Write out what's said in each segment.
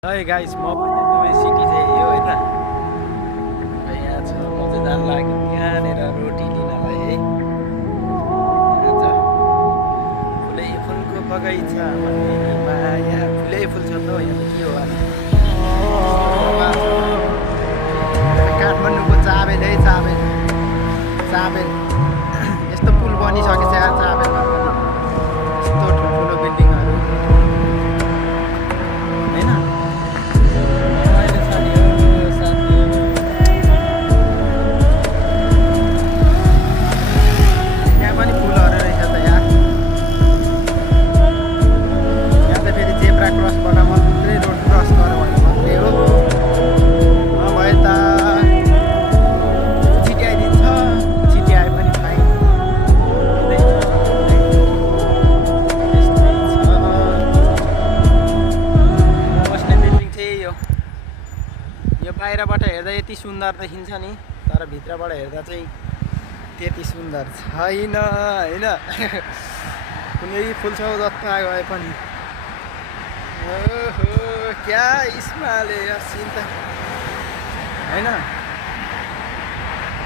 Hey guys, म पनि Dubai city चाहिँ यो होइन यहाँ छ। म चाहिँ जान लाग्यो यहाँनिर रोटी लिनलाई है। यहाँ छ फुलै फुलको बगैँचा मन्दिरमा, यहाँ फुलै फुल छ त हो। यहाँ त के हो अनि काठमाडौँको चाबेल है, चाबेल चाबेल यस्तो पुल बनिसकेछ यार। चाबेलमा पनि यस्तो ठुल्ठुलो बिल्डिङहरू होइन। यो बाहिरबाट हेर्दा यति सुन्दर देखिन्छ नि, तर भित्रबाट हेर्दा चाहिँ त्यति सुन्दर छैन होइन। कुनै फुल छ जता गए पनि ओहो क्या इस्माले चिन्ता होइन।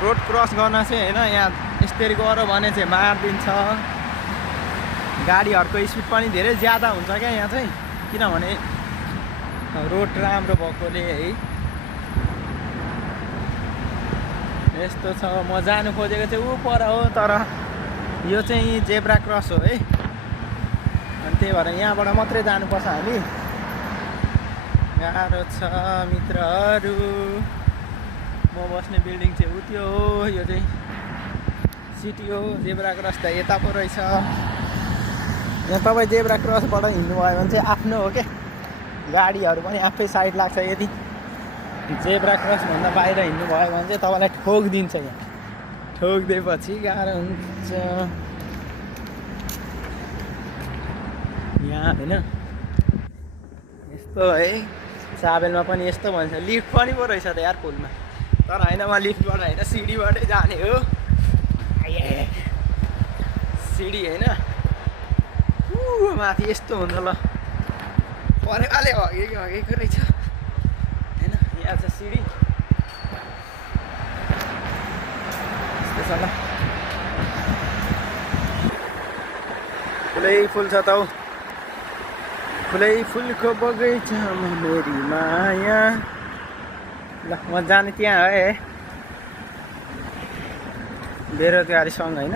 रोड क्रस गर्न चाहिँ होइन, यहाँ यस्तरी गर भने चाहिँ मारिदिन्छ। गाडीहरूको स्पिड पनि धेरै ज्यादा हुन्छ क्या यहाँ चाहिँ, किनभने रोड राम्रो भएकोले है। यस्तो छ। म जानु खोजेको चाहिँ ऊ पर हो, तर यो चाहिँ जेब्रा क्रस हो है। अनि त्यही भएर यहाँबाट मात्रै जानुपर्छ हामी। गाह्रो छ मित्रहरू। म बस्ने बिल्डिङ चाहिँ उ त्यो हो, यो चाहिँ सिटी हो। जेब्रा क्रस त यता पो रहेछ। यहाँ तपाईँ जेब्रा क्रसबाट हिँड्नुभयो भने चाहिँ आफ्नो हो क्या, गाडीहरू पनि आफै साइड लाग्छ। यदि जेब्रा क्रसभन्दा बाहिर हिँड्नुभयो भने चाहिँ तपाईँलाई ठोकिदिन्छ। यहाँ ठोकिदिएपछि गाह्रो हुन्छ यहाँ होइन। यस्तो है, चाबेलमा पनि यस्तो भन्छ। लिफ्ट पनि पो रहेछ त यार पुलमा, तर होइन म लिफ्टबाट होइन सिडीबाटै जाने हो। सिडी होइन माथि यस्तो हुन्छ ल, परेवाले हगेको रहेछ होइन। यहाँ छ सिडी, यस्तो छ ल। फुलै फुल छ त हौ, फुलै फुलको बगैँचामा मेरी माया। ल म जाने त्यहाँ है, बेरोजगारीसँग होइन।